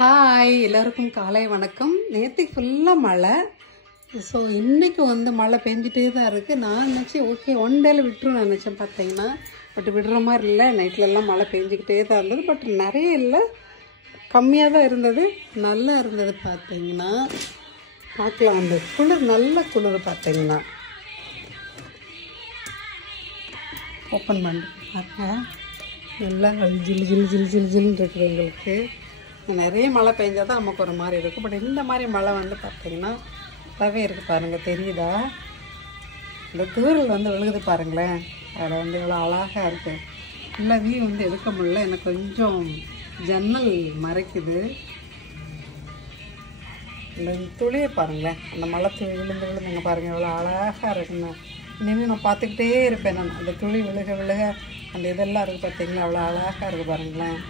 Hi எல்லாருக்கும் காலை வணக்கம். நேற்றுக்கு ஃபுல்லாக மழை. ஸோ இன்றைக்கி மழை பெஞ்சிட்டே தான் இருக்குது. நான் நினச்சேன் ஓகே ஒன் டேல விட்டுரும் நினச்சேன். பார்த்தீங்கன்னா பட் விடுற மாதிரி இல்லை. நைட்லலாம் மழை பெஞ்சிக்கிட்டே தான் இருந்தது. பட் நிறைய இல்லை, கம்மியாக தான் இருந்தது. நல்லா இருந்தது. பார்த்தீங்கன்னா பார்க்கலாம், அந்த குளிர் நல்ல குளிர். பார்த்தீங்கன்னா ஓப்பன் பண்ணிட்டு பாருங்க, நல்லா ஜில் ஜில் ஜில் ஜில் ஜில்னு இருக்குது. எங்களுக்கு நிறைய மழை பெஞ்சால் தான் நமக்கு ஒரு மாதிரி இருக்கும். பட் இந்த மாதிரி மழை பார்த்தீங்கன்னா நல்லாவே இருக்குது. பாருங்கள், தெரியுதா? இந்த தூரல் விழுகுது பாருங்களேன். அதில் எவ்வளோ அழகாக இருக்குது. இல்லை வியூ எடுக்க முடியல, எனக்கு கொஞ்சம் ஜன்னல் மறைக்குது. இந்த துளியை பாருங்களேன், அந்த மழை துளி விழுந்து விழுந்துங்க பாருங்கள், எவ்வளோ அழகாக இருக்குங்க. இனிமேல் நான் பார்த்துக்கிட்டே இருப்பேன். நான் அந்த துளி விழுக விழுக அந்த இதெல்லாம் இருக்குது பார்த்தீங்களா, அவ்வளோ அழகாக இருக்குது பாருங்களேன்.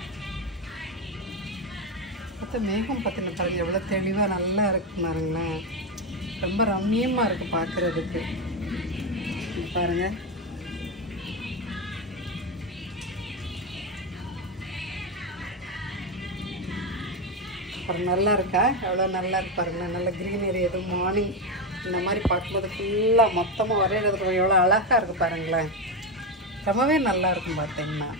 பார்த்தா மேகம் பார்த்தீங்கன்னா பாருங்கள், எவ்வளோ தெளிவாக நல்லா இருக்குது பாருங்களேன். ரொம்ப ரம்மியமாக இருக்குது பார்க்குறதுக்கு. பாருங்கள், அப்புறம் நல்லா இருக்கா? எவ்வளோ நல்லா இருக்கு பாருங்களேன். நல்ல க்ரீனரி. எதுவும் மார்னிங் இந்த மாதிரி பார்க்கும்போது ஃபுல்லாக மொத்தமாக ஒரே இடத்துல எவ்வளோ அழகாக இருக்குது பாருங்களேன். ரொம்பவே நல்லா இருக்கும் பார்த்தீங்கன்னா.